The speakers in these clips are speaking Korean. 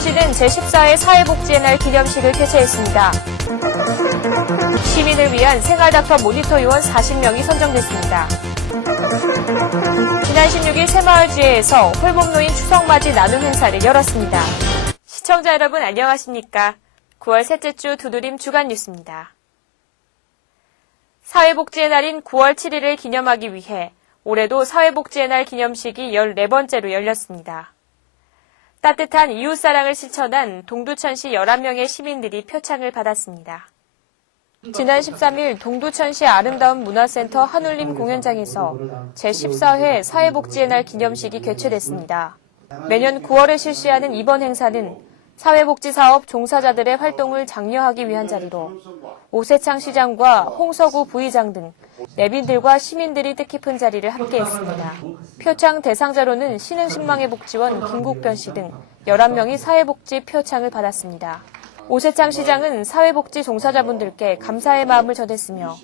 동두천시는 제14회 사회복지의 날 기념식을 개최했습니다. 시민을 위한 생활닥터 모니터 요원 40명이 선정됐습니다. 지난 16일 새마을주회에서 홀몸노인 추석맞이 나눔 행사를 열었습니다. 시청자 여러분 안녕하십니까? 9월 셋째 주 두드림 주간 뉴스입니다. 사회복지의 날인 9월 7일을 기념하기 위해 올해도 사회복지의 날 기념식이 14번째로 열렸습니다. 따뜻한 이웃사랑을 실천한 동두천시 11명의 시민들이 표창을 받았습니다. 지난 13일 동두천시 아름다운 문화센터 한울림 공연장에서 제14회 사회복지의 날 기념식이 개최됐습니다. 매년 9월에 실시하는 이번 행사는 사회복지사업 종사자들의 활동을 장려하기 위한 자리로 오세창 시장과 홍서구 부의장 등 내빈들과 시민들이 뜻깊은 자리를 함께했습니다. 표창 대상자로는 신흥신망의 복지원 김국변 씨 등 11명이 사회복지 표창을 받았습니다. 오세창 시장은 사회복지 종사자분들께 감사의 마음을 전했으며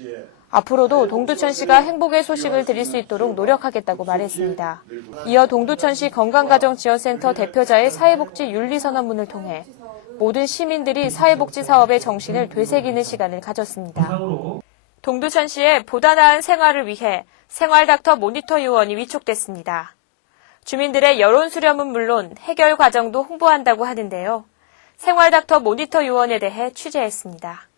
앞으로도 동두천시가 행복의 소식을 드릴 수 있도록 노력하겠다고 말했습니다. 이어 동두천시 건강가정지원센터 대표자의 사회복지 윤리선언문을 통해 모든 시민들이 사회복지 사업의 정신을 되새기는 시간을 가졌습니다. 동두천시의 보다 나은 생활을 위해 생활닥터 모니터 요원이 위촉됐습니다. 주민들의 여론 수렴은 물론 해결 과정도 홍보한다고 하는데요. 생활닥터 모니터 요원에 대해 취재했습니다.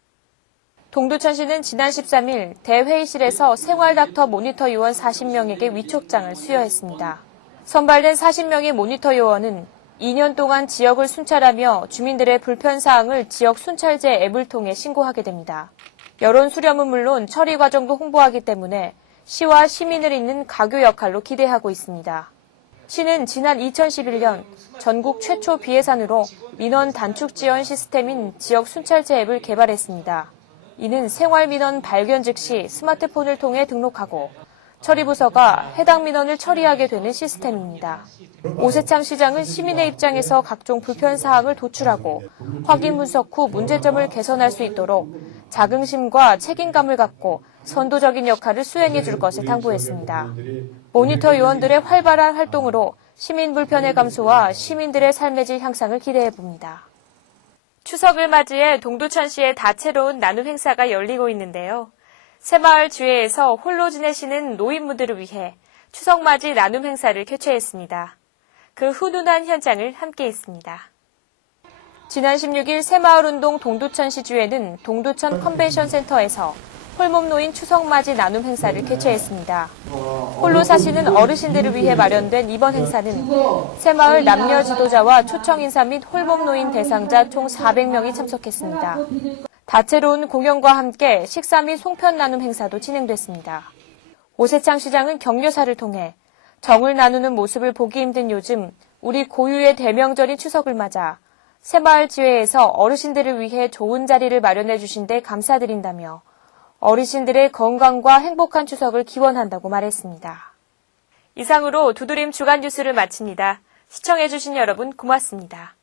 동두천 시는 지난 13일 대회의실에서 생활닥터 모니터 요원 40명에게 위촉장을 수여했습니다. 선발된 40명의 모니터 요원은 2년 동안 지역을 순찰하며 주민들의 불편사항을 지역 순찰제 앱을 통해 신고하게 됩니다. 여론 수렴은 물론 처리 과정도 홍보하기 때문에 시와 시민을 잇는 가교 역할로 기대하고 있습니다. 시는 지난 2011년 전국 최초 비해산으로 민원 단축 지원 시스템인 지역 순찰제 앱을 개발했습니다. 이는 생활 민원 발견 즉시 스마트폰을 통해 등록하고 처리부서가 해당 민원을 처리하게 되는 시스템입니다. 오세창 시장은 시민의 입장에서 각종 불편 사항을 도출하고 확인 분석 후 문제점을 개선할 수 있도록 자긍심과 책임감을 갖고 선도적인 역할을 수행해 줄 것을 당부했습니다. 모니터 요원들의 활발한 활동으로 시민 불편의 감소와 시민들의 삶의 질 향상을 기대해 봅니다. 추석을 맞이해 동두천시의 다채로운 나눔 행사가 열리고 있는데요. 새마을 주회에서 홀로 지내시는 노인분들을 위해 추석 맞이 나눔 행사를 개최했습니다. 그 훈훈한 현장을 함께 했습니다. 지난 16일 새마을운동 동두천시 주회는 동두천 컨벤션 센터에서 홀몸노인 추석맞이 나눔 행사를 개최했습니다. 홀로 사시는 어르신들을 위해 마련된 이번 행사는 새마을 남녀 지도자와 초청 인사 및 홀몸노인 대상자 총 400명이 참석했습니다. 다채로운 공연과 함께 식사 및 송편 나눔 행사도 진행됐습니다. 오세창 시장은 격려사를 통해 정을 나누는 모습을 보기 힘든 요즘 우리 고유의 대명절인 추석을 맞아 새마을 지회에서 어르신들을 위해 좋은 자리를 마련해 주신 데 감사드린다며 어르신들의 건강과 행복한 추석을 기원한다고 말했습니다. 이상으로 두드림 주간 뉴스를 마칩니다. 시청해주신 여러분 고맙습니다.